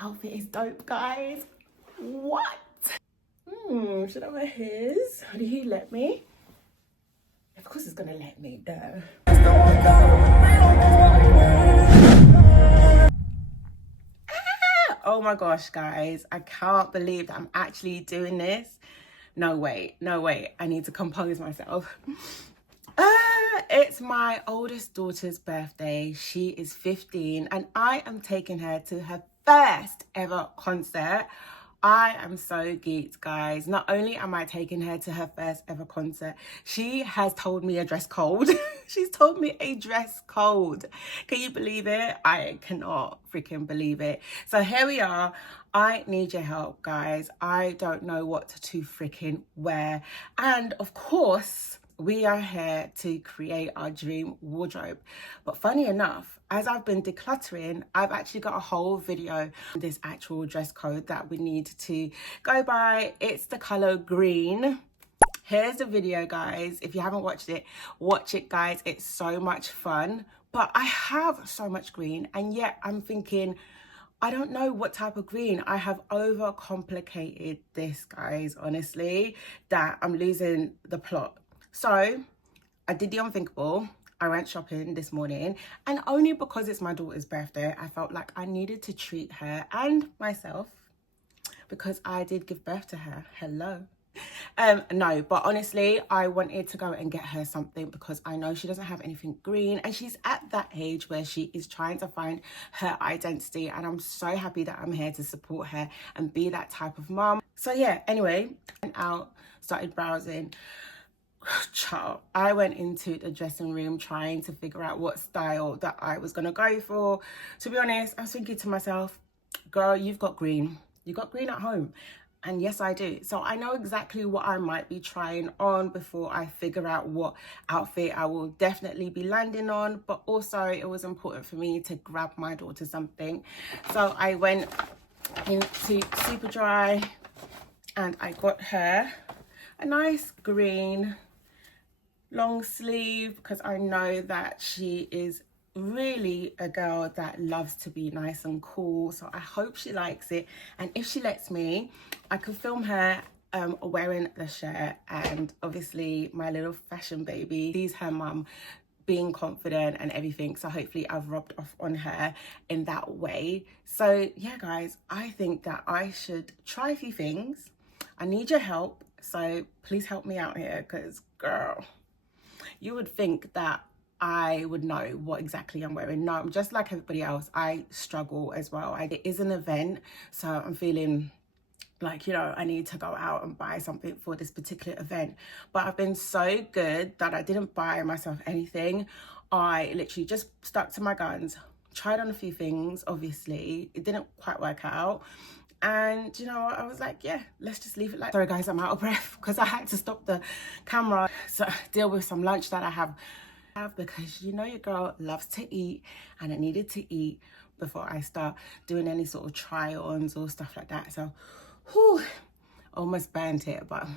outfit is dope, guys. What? Should I wear his? Did he let me? Of course he's gonna let me, though. Oh my gosh, guys, I can't believe that I'm actually doing this. No way, no way. I need to compose myself. It's my oldest daughter's birthday. She is 15 and I am taking her to her first ever concert. I am so geeked, guys. Not only am I taking her to her first ever concert, she has told me a dress code. She's told me a dress code. Can you believe it? I cannot freaking believe it. So here we are. I need your help, guys. I don't know what to freaking wear. And of course, we are here to create our dream wardrobe. But funny enough, as I've been decluttering, I've actually got a whole video on this actual dress code that we need to go by. It's the color green. Here's the video, guys. If you haven't watched it, watch it, guys. It's so much fun. But I have so much green, and yet I'm thinking, I don't know what type of green. I have overcomplicated this, guys, honestly, that I'm losing the plot. So I did the unthinkable. I went shopping this morning, and only because it's my daughter's birthday, I felt like I needed to treat her and myself because I did give birth to her. Hello. No, but honestly, I wanted to go and get her something because I know she doesn't have anything green, and she's at that age where she is trying to find her identity, and I'm so happy that I'm here to support her and be that type of mom. So yeah, anyway, went out, started browsing. Child, I went into the dressing room trying to figure out what style that I was gonna go for. To be honest, I was thinking to myself, girl, you've got green. You got green at home. And yes, I do. So I know exactly what I might be trying on before I figure out what outfit I will definitely be landing on. But also it was important for me to grab my daughter something. So I went into Superdry and I got her a nice green long sleeve because I know that she is really a girl that loves to be nice and cool. So I hope she likes it, and if she lets me, I could film her wearing the shirt. And obviously my little fashion baby sees her mum being confident and everything, so hopefully I've rubbed off on her in that way. So yeah, guys, I think that I should try a few things. I need your help, so please help me out here, because girl, you would think that I would know what exactly I'm wearing. No, I'm just like everybody else. I struggle as well. It is an event, so I'm feeling like, you know, I need to go out and buy something for this particular event. But I've been so good that I didn't buy myself anything. I literally just stuck to my guns, tried on a few things. Obviously, it didn't quite work out. And you know, I was like, yeah, let's just leave it like. Sorry guys, I'm out of breath because I had to stop the camera to deal with some lunch that I have, because you know your girl loves to eat, and I needed to eat before I start doing any sort of try-ons or stuff like that. So whew, almost burnt it, but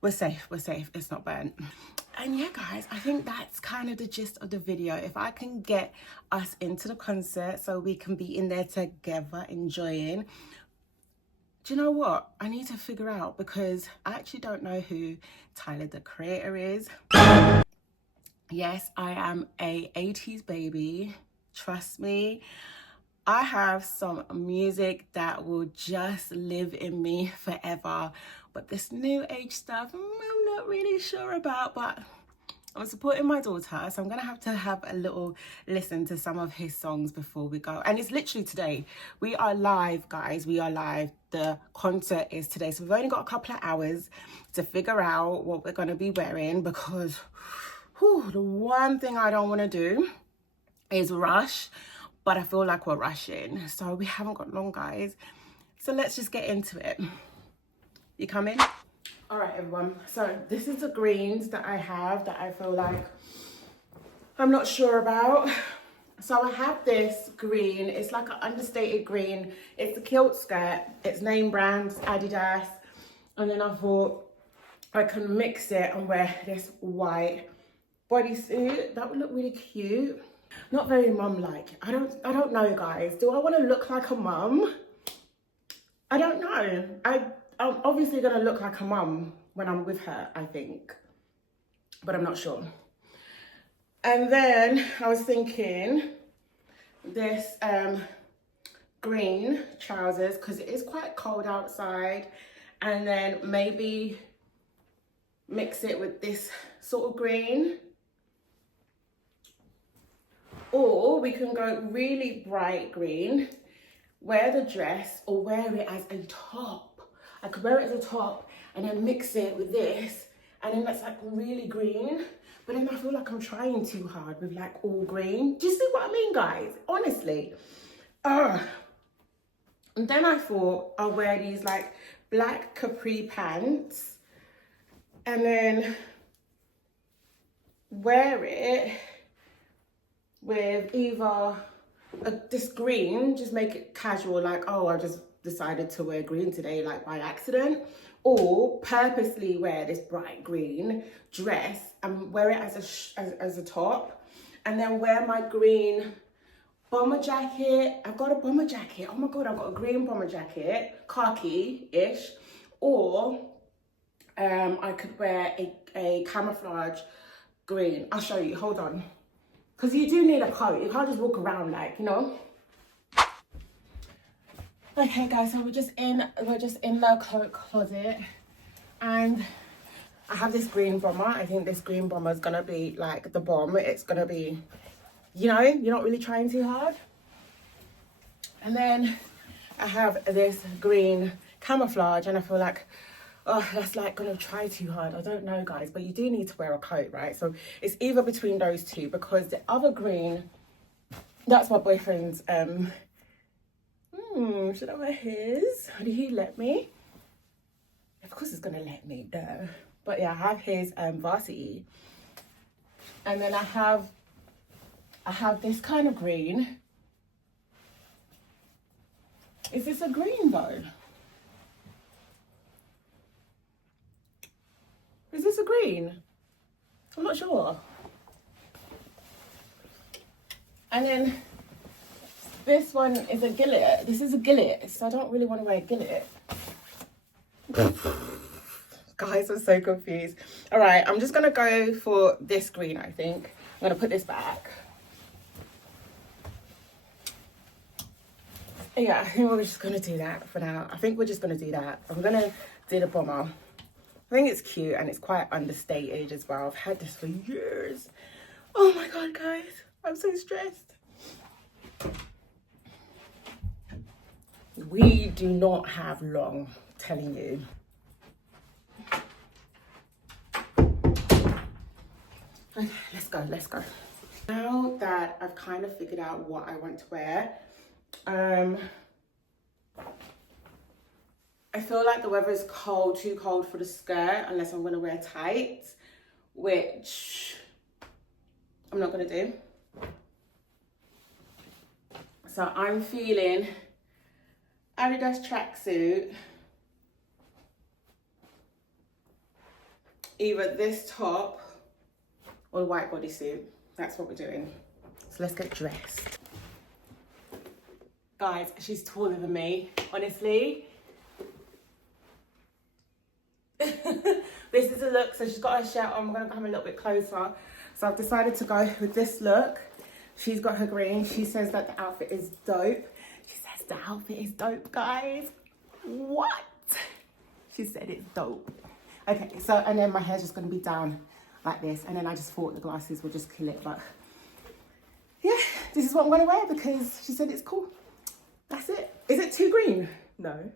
we're safe, it's not burnt. And yeah, guys, I think that's kind of the gist of the video. If I can get us into the concert so we can be in there together enjoying. Do you know what? I need to figure out, because I actually don't know who Tyler the Creator is. Yes, I am a 80s baby. Trust me. I have some music that will just live in me forever. But this new age stuff, I'm not really sure about, but I'm supporting my daughter, so I'm gonna have to have a little listen to some of his songs before we go. And it's literally today. We are live, guys. We are live. The concert is today, so we've only got a couple of hours to figure out what we're gonna be wearing, because whew, the one thing I don't want to do is rush, but I feel like we're rushing, so we haven't got long, guys. So let's just get into it. You coming? All right, everyone, so this is the greens that I have that I feel like I'm not sure about. So I have this green. It's like an understated green. It's a kilt skirt. It's name brands, Adidas. And then I thought I can mix it and wear this white bodysuit. That would look really cute. Not very mum-like. I don't know, guys. Do I want to look like a mum? I don't know. I'm obviously going to look like a mum when I'm with her, I think. But I'm not sure. And then I was thinking this green trousers, because it is quite cold outside. And then maybe mix it with this sort of green. Or we can go really bright green, wear the dress, or wear it as a top. I could wear it as a top and then mix it with this, and then that's like really green. But then I feel like I'm trying too hard with like all green. Do you see what I mean, guys? Honestly. And then I thought I'll wear these like black capri pants and then wear it with either this green, just make it casual, like, oh, I just decided to wear green today, like by accident, or purposely wear this bright green dress and wear it as a top, and then wear my green bomber jacket. I've got a bomber jacket. Oh my God, I've got a green bomber jacket, khaki-ish, or I could wear a camouflage green. I'll show you, hold on. Because you do need a coat. You can't just walk around like, you know. Okay, guys, so we're just in the coat closet, and I have this green bomber. I think this green bomber is gonna be like the bomb. It's gonna be, you know, you're not really trying too hard. And then I have this green camouflage, and I feel like, oh, that's like gonna try too hard. I don't know, guys, but you do need to wear a coat, right? So it's either between those two, because the other green, that's my boyfriend's, should I wear his? Did he let me? Of course he's gonna let me, duh. But yeah, I have his varsity. And then I have this kind of green. Is this a green though? Is this a green? I'm not sure. And then this one is a gillet. This is a gillet, so I don't really want to wear a gillet. Guys, I'm so confused. All right, I'm just going to go for this green, I think. I'm going to put this back. Yeah, I think we're just going to do that for now. I think we're just going to do that. I'm going to do the bomber. I think it's cute and it's quite understated as well. I've had this for years. Oh my God, guys. I'm so stressed. We do not have long, I'm telling you. Okay, let's go. Now that I've kind of figured out what I want to wear, I feel like the weather is cold, too cold for the skirt, unless I'm going to wear tights, which I'm not going to do. So I'm feeling Adidas tracksuit, either this top or the white bodysuit. That's what we're doing. So let's get dressed. Guys, she's taller than me, honestly. This is a look, so she's got her shirt on. We're gonna come a little bit closer. So I've decided to go with this look. She's got her green. She says that the outfit is dope. She says the outfit is dope, guys. What? She said it's dope. Okay, so, and then my hair's just gonna be down like this. And then I just thought the glasses would just kill it, but yeah, this is what I'm gonna wear because she said it's cool. That's it. Is it too green? No.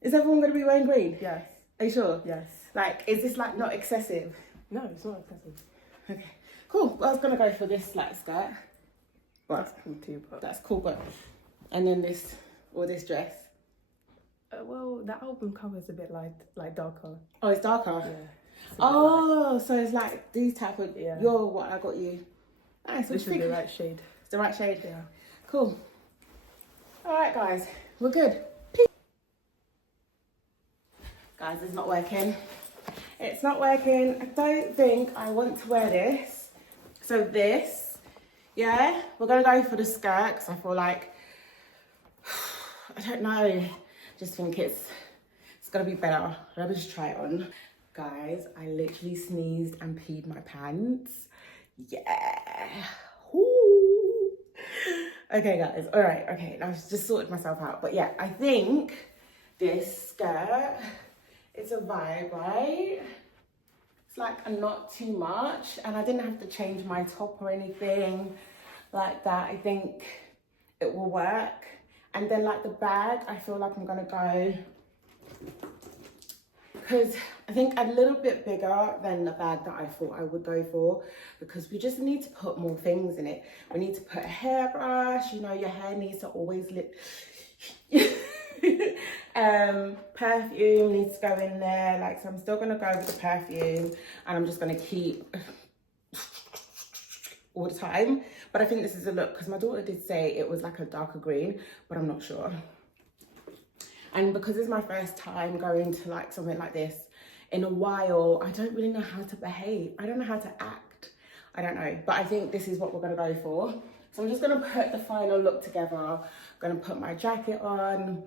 Is everyone gonna be wearing green? Yes. Are you sure? Yes. Like, is this like not excessive? No, it's not excessive. Okay, cool. Well, I was gonna go for this like skirt. But that's cool too, but that's cool, but and then this or this dress. Well, the album cover is a bit like darker. Oh, it's darker. Yeah. Oh, so it's like these type of. Yeah. You're what I got you. Nice. This is the right shade. It's the right shade. Yeah. Cool. All right, guys, we're good. Peace. Guys, it's not working. It's not working. I don't think I want to wear this. So this, yeah, we're gonna go for the skirt because I feel like, I don't know. Just think it's gonna be better. Let me just try it on. Guys, I literally sneezed and peed my pants. Yeah. Ooh. Okay, guys. All right. Okay, I've just sorted myself out. But yeah, I think this skirt, it's a vibe, right? It's like not too much, and I didn't have to change my top or anything like that. I think it will work. And then like the bag, I feel like I'm gonna go, because I think a little bit bigger than the bag that I thought I would go for, because we just need to put more things in it. We need to put a hairbrush, you know, your hair needs to always look perfume needs to go in there, like, so I'm still gonna go with the perfume, and I'm just gonna keep all the time. But I think this is a look, because my daughter did say it was like a darker green, but I'm not sure. And because it's my first time going to like something like this in a while, I don't really know how to behave. I don't know how to act. I don't know, but I think this is what we're gonna go for. So I'm just gonna put the final look together. I'm gonna put my jacket on,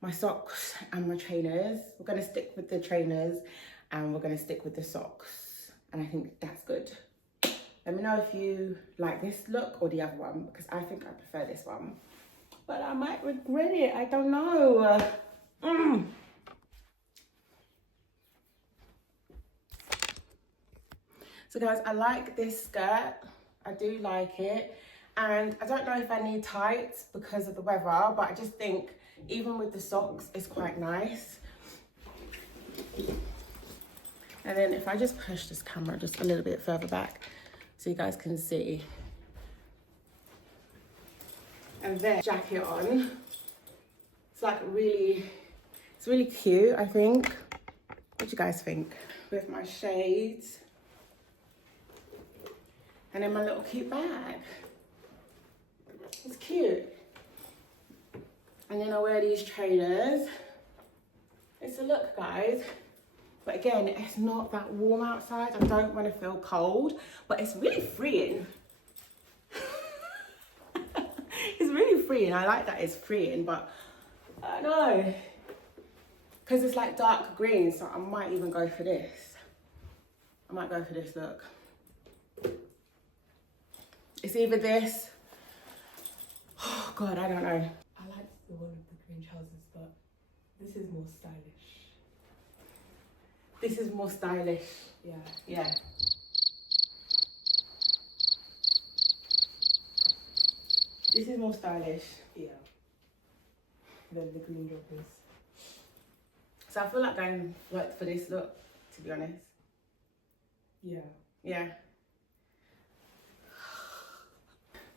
my socks and my trainers. We're gonna stick with the trainers and we're gonna stick with the socks. And I think that's good. Let me know if you like this look or the other one, because I think I prefer this one. But I might regret it, I don't know. So guys, I like this skirt. I do like it. And I don't know if I need tights because of the weather, but I just think even with the socks, it's quite nice. And then if I just push this camera just a little bit further back so you guys can see. And then jacket on. It's like really, it's really cute, I think. What do you guys think? With my shades. And then my little cute bag. It's cute. And then I wear these trainers. It's a look, guys. But again, it's not that warm outside. I don't want to feel cold, but it's really freeing. It's really freeing. I like that it's freeing, but I don't know. Because it's like dark green, so I might even go for this. I might go for this look. It's either this. Oh God, I don't know. I like the one with the green trousers, but this is more stylish. This is more stylish. Yeah. Yeah. This is more stylish. Yeah. Than the green joggers. So I feel like going for this look, to be honest. Yeah. Yeah.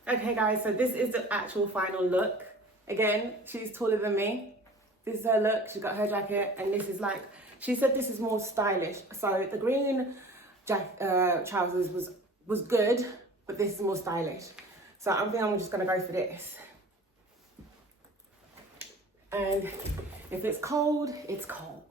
Okay guys, so this is the actual final look. Again, she's taller than me. This is her look, she's got her jacket, and this is like, she said this is more stylish. So the green trousers was good, but this is more stylish. So I think I'm just gonna go for this. And if it's cold, it's cold.